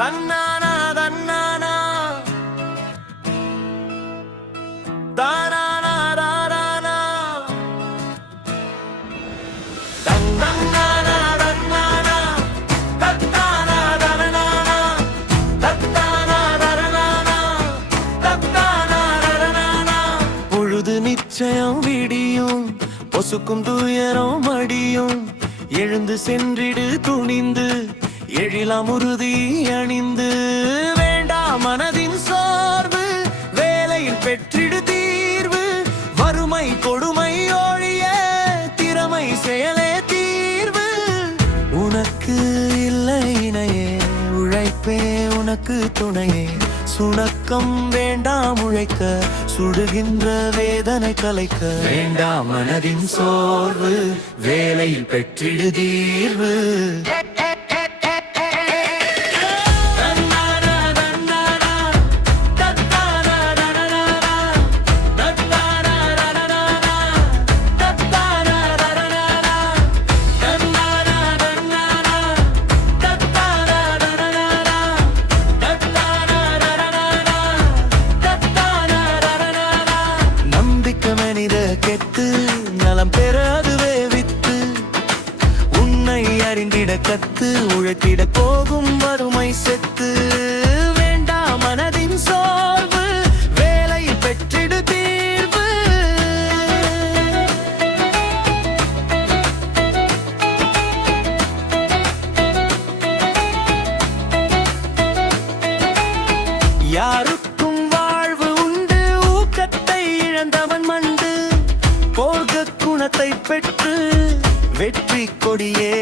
தன்னானா தன்னானா தானானா தானானா தன்னானா தன்னானா தத்தானா தரனானா தத்தானா தரனானா தத்தானா தரனானா பொழுது நிச்சயம் விடியும் பொசுக்கும் துயரம் மடியும் எழுந்து சென்றிடு துணிந்து எழிலாம் உறுதி அணிந்து வேண்டாம் மனதின் சோர்வு வேலையில் பெற்றிடு தீர்வு வறுமை கொடுமை ஒழிய திறமை செயலே தீர்வு உனக்கு இல்லை இணையே உழைப்பே உனக்கு துணையே சுணக்கம் வேண்டாம் உழைக்க சுடுகின்ற வேதனை கலைக்க வேண்டாம் மனதின் சோர்வு வேலையில் பெற்றிடு தீர்வு கெத்து நலம் பெற அதுவே வித்து உன்னை அறிந்திட கத்து உழைத்திட போகும் வறுமை செத்து வேண்டாம் மனதின் சோர்வு வேலையில் பெற்றிடு தீர்வு யாருக்கும் வாழ்வு உண்டு ஊக்கத்தை இழந்தவன் மண்டு போர்க்க குணத்தை பெற்று வெற்றி கொடியே